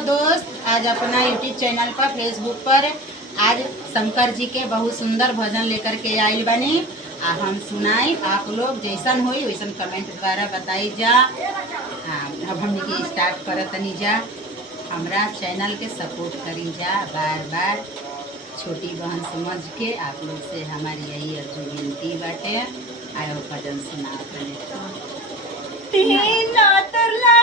दोस्त, आज अपना यूट्यूब चैनल पर फेसबुक पर आज शंकर जी के बहुत सुंदर भजन लेकर के आइल बनी। हम सुनाई, आप लोग जैसन होई वैसन कमेंट द्वारा बताई जा। अब हमने की स्टार्ट करतनी जा। हमरा चैनल के सपोर्ट करी जा बार बार, छोटी बहन समझ के आप लोग से हमारी यही अर्जुन विनती बाटे। आयो भजन सुना। तीन तरला